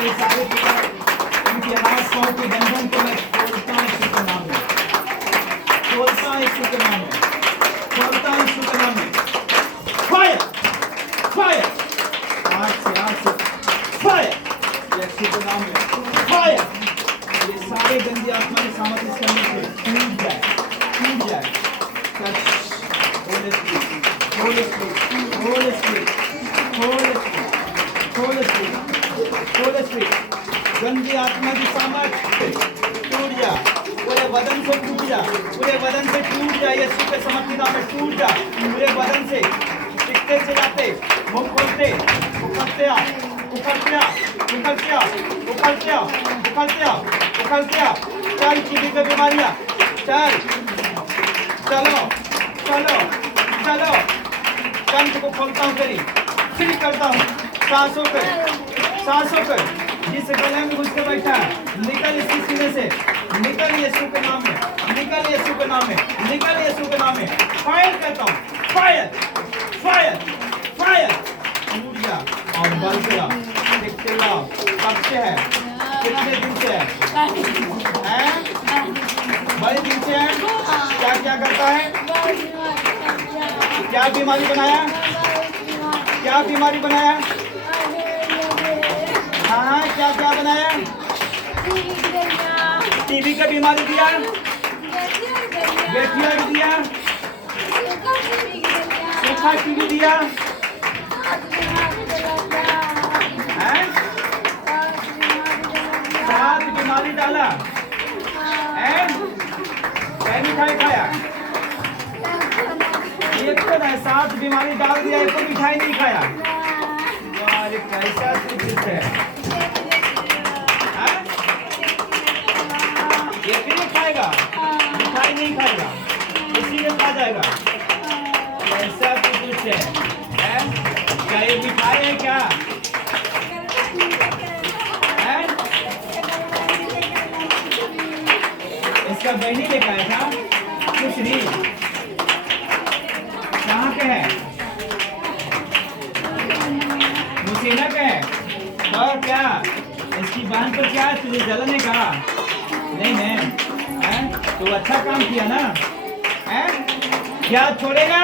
ये सारे इनके हाथ पाँव के बंधन को मैं खोलता हूँ यीशु के नाम में, खोलता हूँ यीशु के नाम में, खोलता हूँ यीशु के नाम में। फायर फायर, आज से फायर यीशु के नाम में, फायर। ये सारे गंदी आत्मा के सामर्थ्य इसके अंदर से टूट जाए, टूट जाए। Touch Holi spirit, Holi spirit, Holi spirit, Holi spirit, Holi spirit, Holi spirit. गंदी आत्मा की सामर्थ्य टूट जा, पूरे बदन से टूट जा, पूरे बदन से टूट जा, यीशु के समर्थी नाम में टूट जा, पूरे बदन से टिकते से जाते, मुंह खोलते, उखड़ते आ, उखड़ते आ, उखड़ते आ, उखड़ते आ, उखड़ते आ, उखड़ते आ। चल टीबी की बीमारियां, चल, चलो, चलो, चलो। कंठ को खोलता हूँ तेरी, फ्री करता हूँ। सांसों कर, सांसों कर। जिस गले में घुस के बैठा है, निकल इसकी सीने से, निकल यीशु के नाम में, निकल यीशु के नाम में, निकल यीशु के नाम में। फायर कहता हूँ, फायर, फायर, फायर। टूट जा और बल से आओ, देखते जाओ। कब से है? कितने दिन से है? हैं? बड़े दिन से है? क्या क्या करता है? क्या बीमारी बनाया? क्या बीमारी बनाया? हाँ, क्या क्या बनाया? टीबी का बीमारी दिया, गठिया दिया, सूखा टीबी दिया, हैं? 7 बीमारी डाला, हैं? क्या मिठाई खाया? एक तो नहीं, 7 बीमारी डाल दिया, एक तो मिठाई नहीं खाया। अरे कैसा चीज है? एक नहीं खाएगा, मिठाई नहीं खाएगा, इसीलिए खा जाएगा। ऐसा कुछ है? क्या ये मिठाई है क्या? है? इसका बहनी लेकर आया था, कुछ नहीं। कहाँ के है? मुसीना का है। और क्या इसकी बहन पर क्या तुझे जलन है? कहा नहीं है, तो अच्छा काम किया ना, है? क्या छोड़ेगा?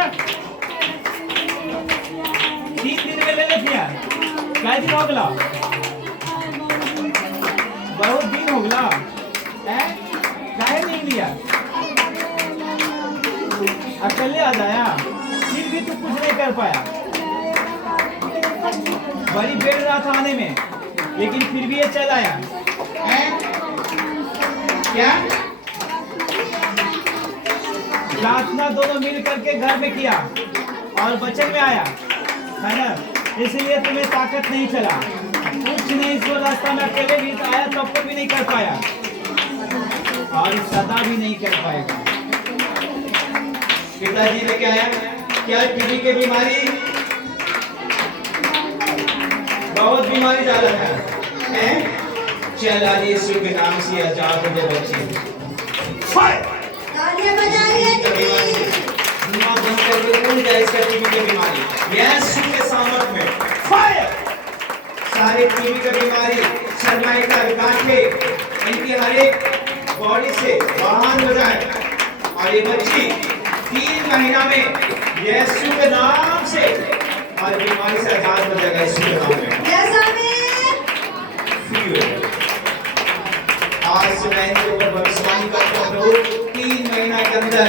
3 दिन में ले लिया, क्या दिन हो गया? बहुत दिन हो गया, है? काहे नहीं लिया? अकेले आ जाया, फिर भी तू कुछ नहीं कर पाया। बड़ी बेड़ रहा था आने में, लेकिन फिर भी ये चल आया, है? क्या प्रार्थना दोनों मिल करके घर में किया और बचन में आया, है ना? इसलिए तुम्हें ताकत नहीं चला, कुछ नहीं। इस रास्ता में अकेले भी आया, तब पर भी नहीं कर पाया और सदा भी नहीं कर पाएगा। पिताजी ने क्या है? क्या टीबी की बीमारी? बहुत बीमारी डाला है, हैं? चल आज यीशु के नाम से आजाद हो गए बच्चे। फायर! तालियां बजाइए। दुनिया बंद करके उड़ जाए इसका टीबी की बीमारी। यीशु के सामर्थ में फायर! सारे टीबी की बीमारी, सर्वाइकल, गांठें, इनकी हर एक बॉडी से बाहर हो जाए और ये बच्ची 3 महीना में यीशु के नाम से हर बीमारी से आजाद हो जाएगा यीशु के नाम में। आज से मैं इनके ऊपर भविष्यवाणी करता हूँ, 3 महीना के अंदर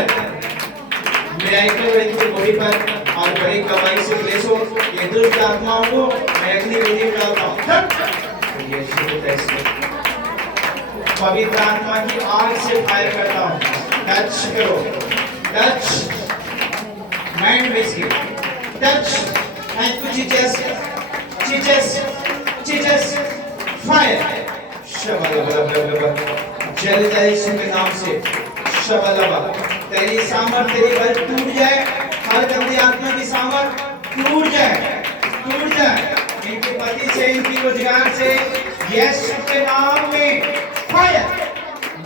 मिराकल इनकी बॉडी पर और बड़ी गवाही से लेसो ये दुष्ट आत्माओं को मैं अग्नि विधि में डालता हूँ। ये शुरू टेस्ट पवित्र आत्मा की आग से फायर करता हूँ। टच करो, touch mind basic, touch and Jesus, Jesus, Jesus fire. जल जाए यीशु के नाम से। शबलबा तेरी सामर्थ, तेरी बल टूट जाए, हर गंदी आत्मा की सामर्थ टूट जाए, टूट जाए। इनके पति से, इनकी रोजगार से यीशु के नाम में फायर।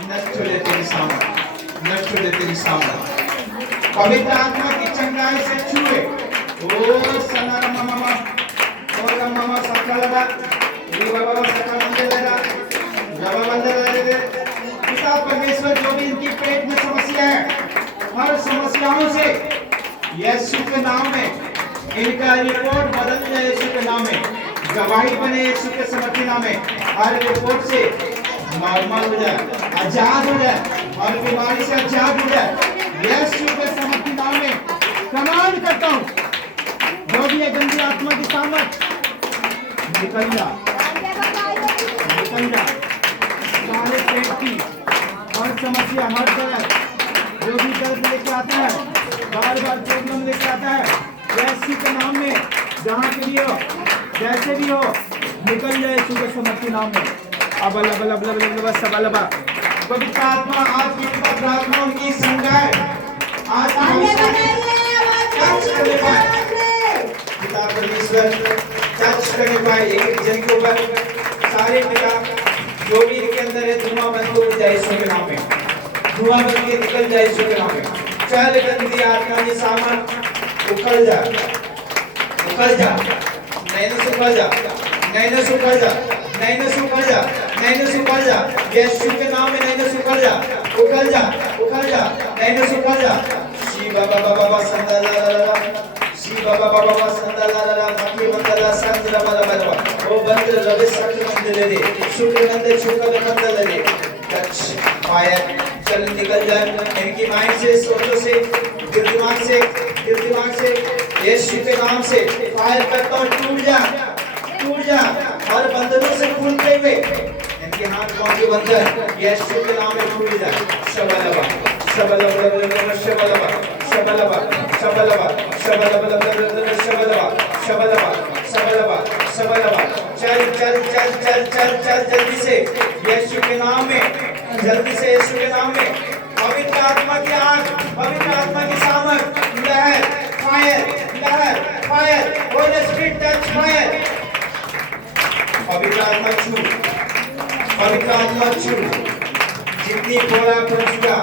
नष्ट हो जाए तेरी सामर्थ, नष्ट हो जाए तेरी सामर्थ। पवित्र आत्मा की चंगाई से छुए। ओ सना ममा, ओ ममा सकलबा, ये बाबा सकलबा हूं से यीशु के नाम में इनका रिपोर्ट बदल जाए यीशु के नाम में, गवाही बने यीशु के समर्थी नाम में, हर रिपोर्ट से नॉर्मल हो जाए, आजाद हो जाए और बीमारी से आजाद हो जाए यीशु के समर्थी नाम में कमांड करता हूं। जो भी है गंदी आत्मा की सामर्थ निकल जा, निकल जा। सारे पेट की हर समस्या, हर दर्द, जो भी दर्द लेके आता है, बार बार प्रॉब्लम लेके आता है, यीशु के नाम में जहाँ के लिए हो, जैसे भी हो, निकल जाए यीशु के समर्थी नाम में। अब सबलबा पवित्र आत्मा आज की प्रार्थना उनकी संगाए आज पिता परमेश्वर टच करने पाए एक जन के ऊपर, सारे पिता जो भी इनके अंदर है धुआं बंद हो जाए यीशु के नाम में, धुआं बन के निकल जाए यीशु के नाम में। चल गंदी आत्मा ये सामान उखड़ जा, उखड़ जा, नैनो से उखड़ जा, नैनो से उखड़ जा, नैनो से उखड़ जा, नैनो से उखड़ जा, यीशु के नाम में नैनो से उखड़ जा, उखड़ जा, उखड़ जा, नैनो से उखड़ जा। श्री बाबा बाबा बाबा संदला, श्री बाबा बाबा बाबा संदला, मक्की मंदला संदला बाबा, ओ बंदर रवि संद मंदले दे, शुक्र मंदर शुक्र मंदले दे, टच फायर चल निकल जाए इनकी माइंड से, सोचों से, दिमाग से, दिमाग से, यीशु के नाम से फायर करता हूं, टूट जा, टूट जा और बंधनों से खुलते हुए इनके हाथ पांव के बंधन यीशु के नाम में टूट जाए। शबलबा शबलबा शबलबा शबलबा शबलबा शबलबा शबलबा शबलबा शबलबा शबलबा चल चल चल चल चल चल जल्दी से यीशु के नाम में, जल्दी से यीशु के नाम में पवित्र आत्मा की आग, पवित्र आत्मा की सामर्थ, लहर फायर, लहर fire, Holi spirit touch fire, पवित्र आत्मा छू, पवित्र आत्मा छू, जितनी बोला पहुंचेगा,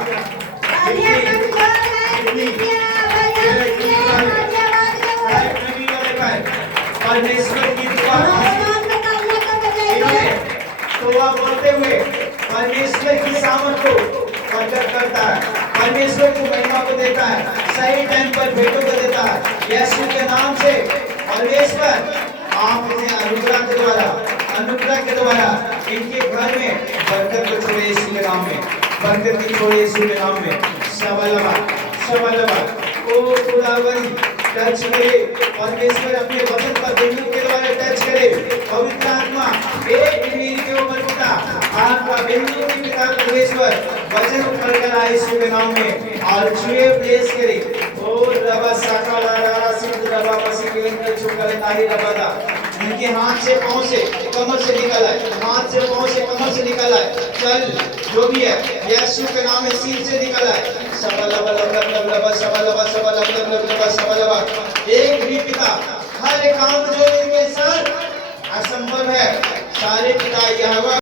परमेश्वर की दुआ दुआ बोलते हुए परमेश्वर की सामर्थ को प्रकट करता है, परमेश्वर को महिमा को देता है, सही टाइम पर भेंटों को देता है यीशु के नाम से। परमेश्वर आप इन्हें अनुग्रह के द्वारा इनके घर में बरकत को छोड़े यीशु के नाम में, बरकत की छोड़े यीशु के नाम में। शबलबा शबलबा ओ खुदावंद टच करे, परमेश्वर अपने वचन का बिंदु के द्वारा टच करे, पवित्र आत्मा एक मील के ऊपर उठा, आपका बिंदु की पिता परमेश्वर वचन उठकर कर आए यीशु के नाम में और छुए प्लेस करे। ओ रबा साकाला रा सिद्ध रबा मसी के अंदर छुकर नारी रबादा, इनके हाथ से पांव से कमर से निकल आए, हाथ से पांव से कमर से निकल आए, चल जो भी है यीशु के नाम में सील से निकल आए। शबलबा शबलबा शबलबा शबलबा शबलबा एक भी पिता हर काम जो इनके सर असंभव है, सारे पिता यहोवा